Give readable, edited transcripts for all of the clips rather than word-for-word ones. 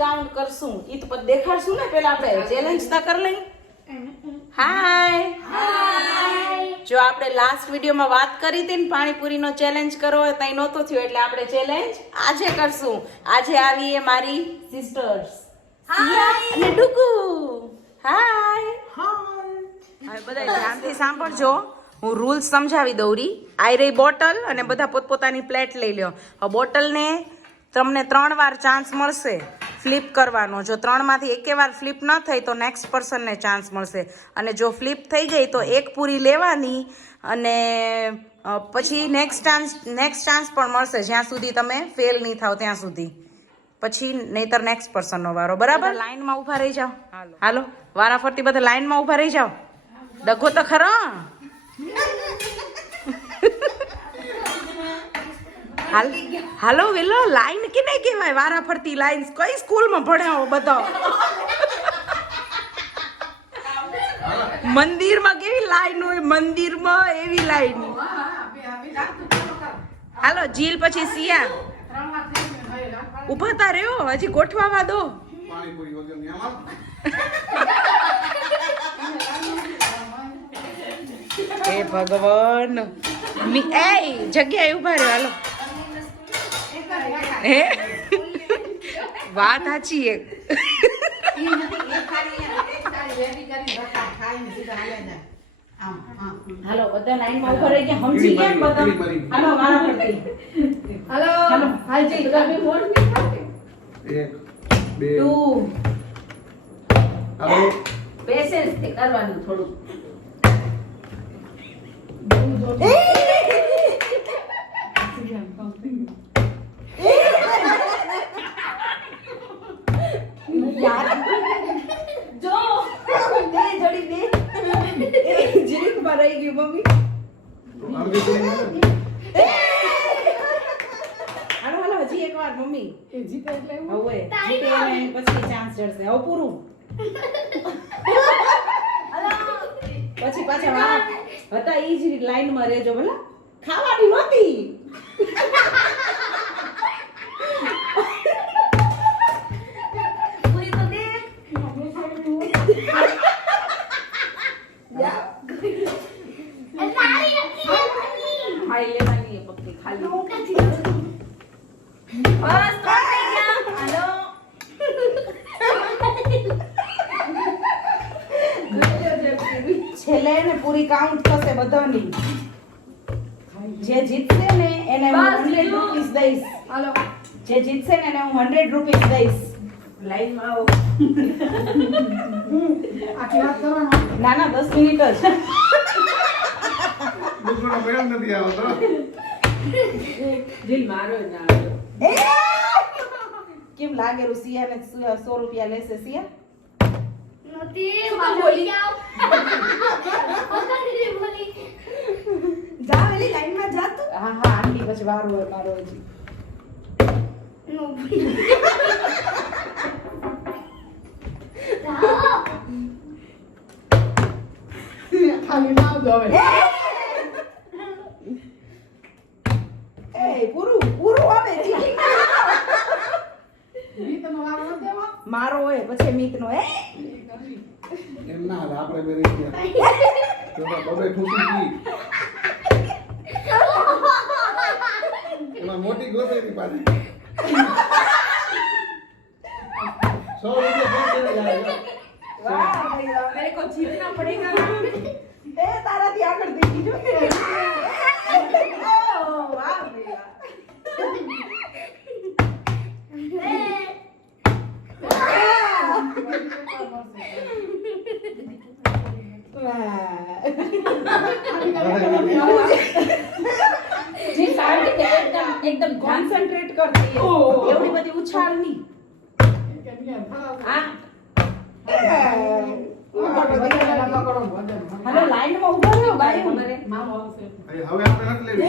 Count કરશું ઈ તો પછી દેખાડશું ને પેલા આપણે ચેલેન્જ તો કરી લઈ. હાય જો આપણે લાસ્ટ વિડીયોમાં વાત કરી હતી ને પાણીપુરીનો ચેલેન્જ કરો તઈ નહોતો થયો એટલે આપણે ચેલેન્જ આજે કરશું. આજે આવી એ મારી સિસ્ટર્સ અને ડુગુ. હાય હવે બધા ધ્યાનથી સાંભળજો. હું રૂલ્સ સમજાવી દઉં રી. આઈ રહી બોટલ અને બધા પોતપોતાની પ્લેટ લઈ લ્યો. હવે બોટલને તમને 3 વાર ચાન્સ મળશે ફ્લિપ કરવાનો. જો 3 માંથી એકે વાર ફ્લિપ ન થઈ તો નેક્સ્ટ પર્સનને ચાન્સ મળશે અને જો ફ્લિપ થઈ ગઈ તો એક પૂરી લેવાની અને પછી નેક્સ્ટ ચાન્સ પણ મળશે જ્યાં સુધી તમે ફેલ નહીં થાવ ત્યાં સુધી. પછી નહીતર નેક્સ્ટ પર્સનનો વારો. બરાબર? લાઈનમાં ઊભા રહી જાઓ. હાલો વારાફરતી બધા લાઈનમાં ઊભા રહી જાઓ. ડગો તો ખરો. હાલો વેલો લાઈન કેને કહેવાય? વારાફરતી લાઈન કઈ સ્કૂલમાં ભણ્યા હો બધા? મંદિરમાં કેવી લાઈન હોય? મંદિરમાં એવી લાઈન. હાલો જીલ પછી સિયા ઉભા તા રહ્યો હજી ગોઠવાવા દો. એ ભગવાન એ જગ્યાએ ઉભા રહ્યો. હાલો હે વાત સાચી એક. હાલો બધા લાઈનમાં ઉભા રહી ગયા. સમજી ગયા બધા? હાલો મારા પડતી. હાલો હાલજી કભી ફોન 1 2 હાલો પેશન્સ થી કરવાનું થોડું. હજી એક વાર મમ્મી જીતે એટલે હવે જીતે એને પછી ચાન્સ જડશે. હવે પૂરું. પછી પાછા વાળા હતા ઈ જ લાઈનમાં રહેજો. ભલા ખાવાની નહોતી. પૂરી તો દે. ખાઈ લેવાની પક્કી ખાલી. બસ તો થઈ ગયા. હાલો છેલ્લે ને પૂરી કાઉન્ટ થશે બધાની. જે જીતશે ને એને હું 100 રૂપીસ દઈશ. હાલો જે જીતશે ને એને હું 100 રૂપીસ દઈશ. લાઈનમાં આવો. આખી વાત કરવાનો? ના ના 10 મિનિટ જ. દુસરો બેન નથી આવતો. દિલ મારો ના આવ્યો. કેમ લાગે રૂસિયા ને 100 રૂપિયા લેશે સિયા? નથી બોલી જાવ. બોલી જા વેલી લાઈન માં જા તું. હા હા આટલી પછી વારો હોય મારો હજી. નો ખાલી ના જાવ. એ પૂરું આવે. મીતનો વારો ન દેવા. મારો હોય પછી મીતનો. એમ ના આપણે બે રહી ગયા તો બબે ખુશી કી એમાં મોટી ગોતેરી પાડી 100 રૂપિયા દે જાયगा. વાહ ભैया मेरे को जीतना पड़ेगा. ए तारा दी આગળ દેખી જો કે. ઓ વાહ ભैया. एकदम कॉन्संट्रेट करती है. एवढी बधी उछाल नहीं. हेलो लाइन में उभा રહ્યો બાઈ. અમારે મામો આવશે. હવે આપણે નથી લેવી.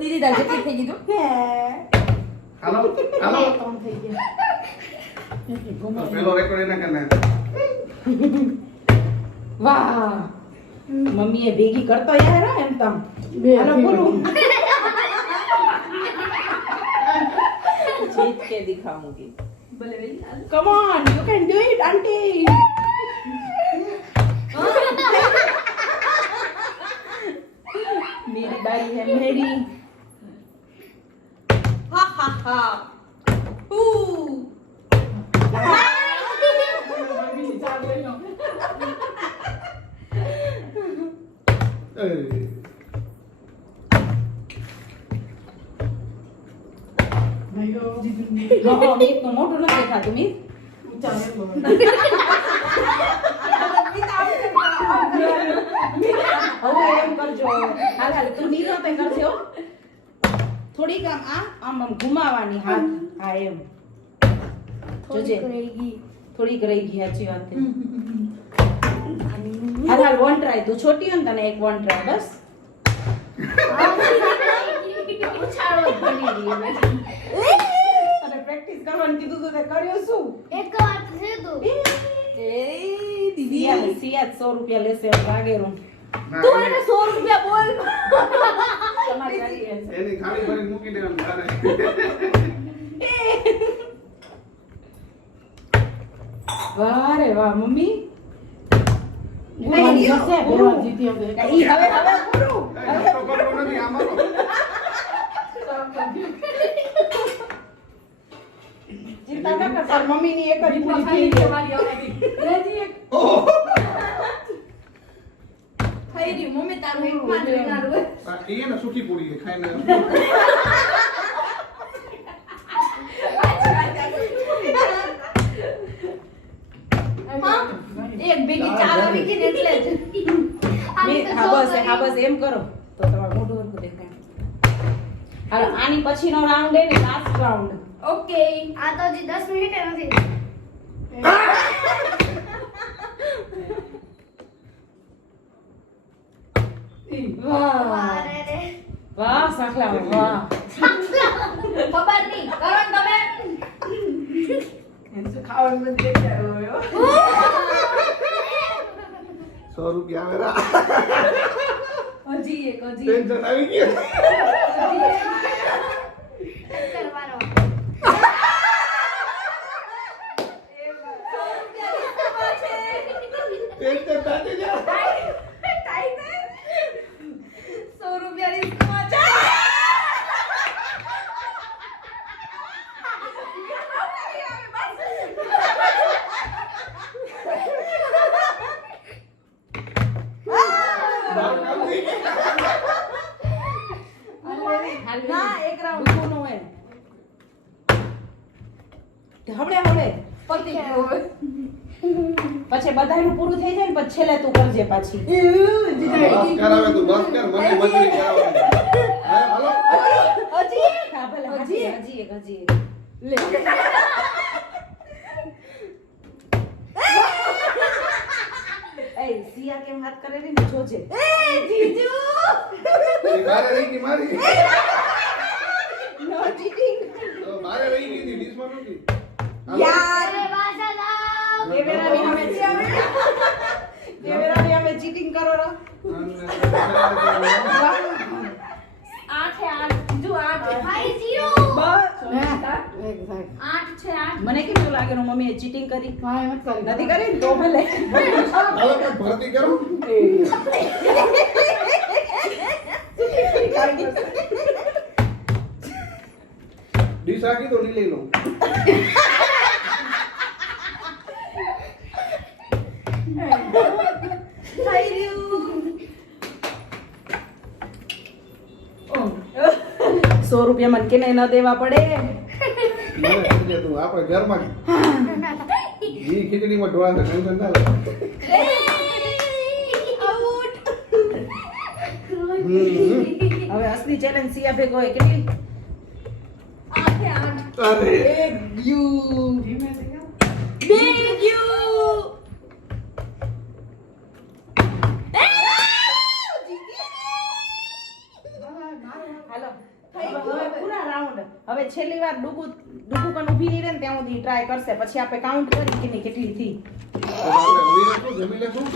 દીદી દા જતી થઈ ગઈ તો. હાલો હાલો કોણ થઈ ગયા? પેલો રેકોર્ડ એના કરને. વાહ મમ્મીએ ભેગી કરતો યાર એમ તમ. હાલો પૂરું. जीत के दिखाऊंगी. Come on, you can do it, auntie. मेरी बारी है मेरी. Ha ha ha. मीत નું મોઢું નથી દેખાતું મીત. હવે એમ કરજો. હાલ હાલ તું નીરવતે કરશે હો. થોડીક આમ ઘુમાવાની હાથ. હા એમ. જોજે. થોડીક રહી ગઈ સાચી વાત છે. હાલ હાલ વન ટ્રાય. તું છોટી હોય ને તને એક વન ટ્રાય બસ. તને પ્રેક્ટિસ કરવાનું કીધું તો તે કર્યો શું? એક વાત છે તું સિયાદ 100 રૂપિયા લેશે એમ લાગે રૂમ. તું એને 100 રૂપિયા બોલ તમારી ગાડી છે. એની ખાલી ભરીને મૂકી દેવાનું તારે. વાહ રે વાહ મમ્મી. નહીં, જશે પૂરું. ઈ હવે પૂરું. એ તો કરવો નથી આમાં. ચિંતા ન કર તાર મમ્મીની એક જ પૂરી થઈ ગઈ. ઓહ થઈ ગયું મમ્મી તારું એક માં જોઈનારું હોય એને સુખી પૂરી ખાઈને. એક ભેગી ચાર આવી ગઈ ને એટલે જ હા બસ એમ કરો તો તમારું મોઢું હરખું દેખાય. હાલો આની પછીનો રાઉન્ડ હે ને લાસ્ટ રાઉન્ડ. ઓકે આ તો હજી 10 મિનિટ નથી વાહ અરે રે વાહ સાખલા વાહ. ખબર નહીં કરો ને તમે એને ખાવાનું બંધ થઈ ગયું હવે. 100 રૂપિયા આવેલા. હજી એક ટેન્શન આવી ગયું. કરવાનો ટેન્શન તાતી જા. 100 રૂપિયાની સમાચાર ના એક રાઉન્ડ કોનો હોય હવડે પતી ગયું પછી બધાયનું પૂરું થઈ જાય ને પછી છેલ્લે તું કરજે પાછી. બસ કરાવે તું બસ કર મને મજૂરી કરાવવાની. હા હાલો. હજી હા ભલે હજી એક લે. એ સિયા કેમ હાથ કરે રે ને જોજે. જીજુ એ મારે રહી ગઈ મારી. નો ચીટિંગ. તો મારે રહી ગઈ હતી ડીશમાં નથી. યાર અરે વાસા લાવ દેવેરાની અમે ચીટિંગ કરો રો. 8 છે 8 જો 8 5 0 8 છે 8 મને કેમ લાગે રો મમ્મીએ ચીટિંગ કરી? નથી કરી ને તો ભલે. હાલો કે ભરતી કરો. ડીશ આખી તો નહીં લઈ લઉં. થઈ ગયું 100 રૂપિયા મને કેને ન દેવા પડે. મને સમજે તું આપણે ઘરમાં ઘી ખીચડીમાં ઢોળાને ટેન્શન ના લે. આઉટ હવે અસલી ચેલેન્જ સિયા ભેગો હોય કેટલી? 8 છે 8 અરે એક ગયું. બે ગયું હાલો હવે પૂરા રાઉન્ડ. હવે છેલ્લી વાર ડુગુ કન ઊભી રહી રહે ને ત્યાં સુધી ટ્રાય કરશે પછી આપણે કાઉન્ટ કરી કે કેટલી થી. આપણે વીર તો જમી લેશું.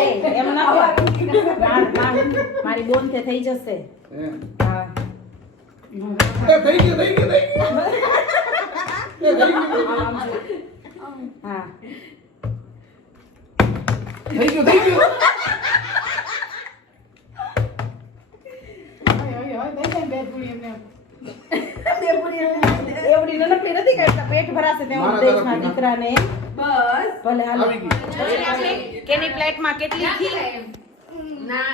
એ એમ ના મારી બોન તે થઈ જશે. હે હા એ થઈ ગયું. હા થઈ ગયું થઈ ગયું એવડી નાનકડી નથી કાઢતા પેટ ભરાશે તેમાં મારા દેશના તરફથી દીકરાને બસ ભલે હાલો આવી ગઈ. પછી આપણે કેની પ્લેટમાં કેટલી થી ના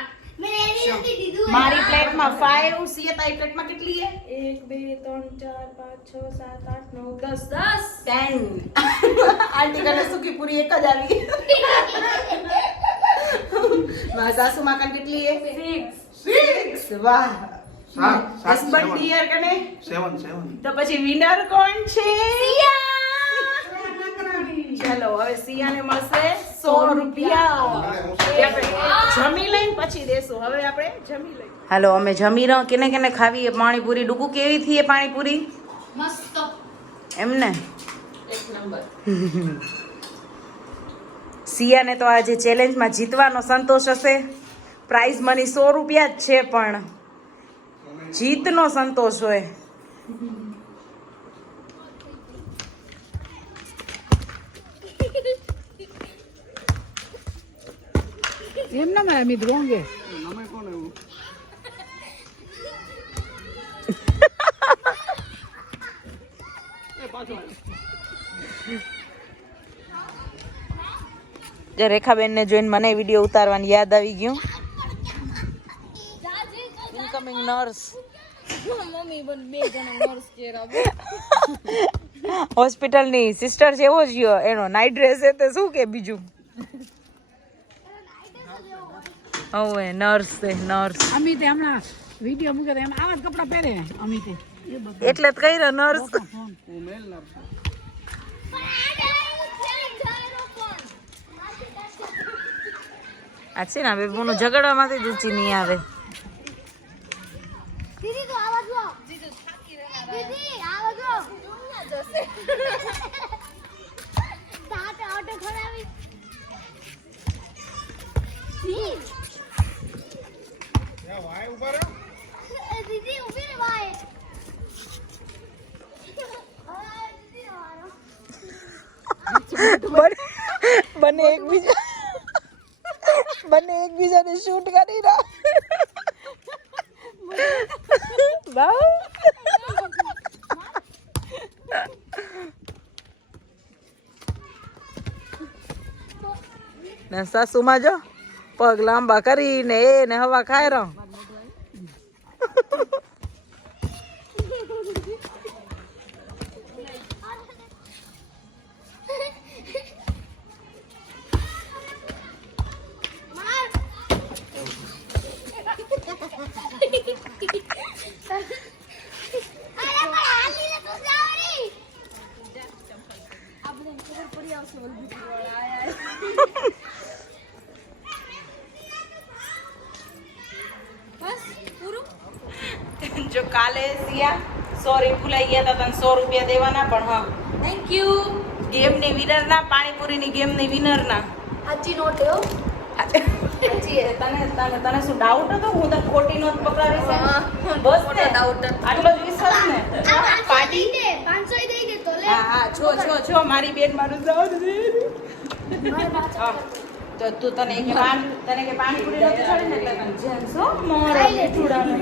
મારી પ્લેટમાં 5 સીએ તારી પ્લેટમાં કેટલી છે 1 2 3 4 5 6 7 8 9 10 10 આંટી કને સુકી પૂરી એક જ આવી મારા સાસુ માં કને કેટલી છે 6 વાહ સાત હસબન્ડ ડિયર કને 7 તો પછી વિનર કોણ છે ચલો હવે સિયાને મળશે 100 રૂપિયા જમી લઈને પછી દેશું હવે આપણે જમી લઈએ હાલો અમે જમી રહ્યો કેને કેને ખાવી એ પાણીપુરી ડુગુ કેવી થી એ પાણીપુરી મસ્ત એમને એક નંબર સિયાને તો આજે ચેલેન્જમાં જીતવાનો સંતોષ હશે પ્રાઇઝ મની 100 રૂપિયા જ છે પણ જીતનો સંતોષ હોય એમ ના મારા મિત્ર હોંગે નામે કોણ એવું જે રેખાબેન ને જોઈને મને વિડીયો ઉતારવાની યાદ આવી ગયું ઇનકમિંગ નર્સ મમ્મી બન બે જણા નર્સ કેરા હોસ્પિટલ ની સિસ્ટર છે એવો જ ગયો એનો નાઇટ ડ્રેસ છે તે શું કે બીજું હવે નર્સ છે નર્સ અમિતે હમણાં વિડીયો મૂકે તો એમ આવા જ કપડાં પહેરે અમિતે એટલે જ કહી રહ્યો નર્સ હું મેલ ના છું આ છે ને બેબોનું ઝઘડવામાંથી જ ઊંચી નહીં આવે दीदी तो आवाज दो दीदी आवाज दो साथ ऑटो खराबी दी યા વાય ઉભા રહો दीदी उभी रे भाई બને એકબીજાને શૂટ કરી રહ્યા ને સાસુમાં જો પગ લાંબા કરીને એને હવા ખાય રહો જો કાલે સિયા સોરી ભૂલાઈ ગયા હતા તને 100 રૂપિયા દેવાના પણ હા થેન્ક યુ ગેમની વિનર ના પાણીપુરીની ગેમની વિનર ના સાચી નોટ હો તને શું ડાઉટ હતો હું તને ખોટી નોટ પકડાવી છે બસ ને doubt હતો. આટલો જ વિશ્વાસ ને પાર્ટી 500 દઈ દે તો લે હા હા છો મારી બેન મારું જાવ હા તો તું તને કે પાણીપુરી નથી છોડી ને એટલે તને જેન્સો મોર ચૂડાવે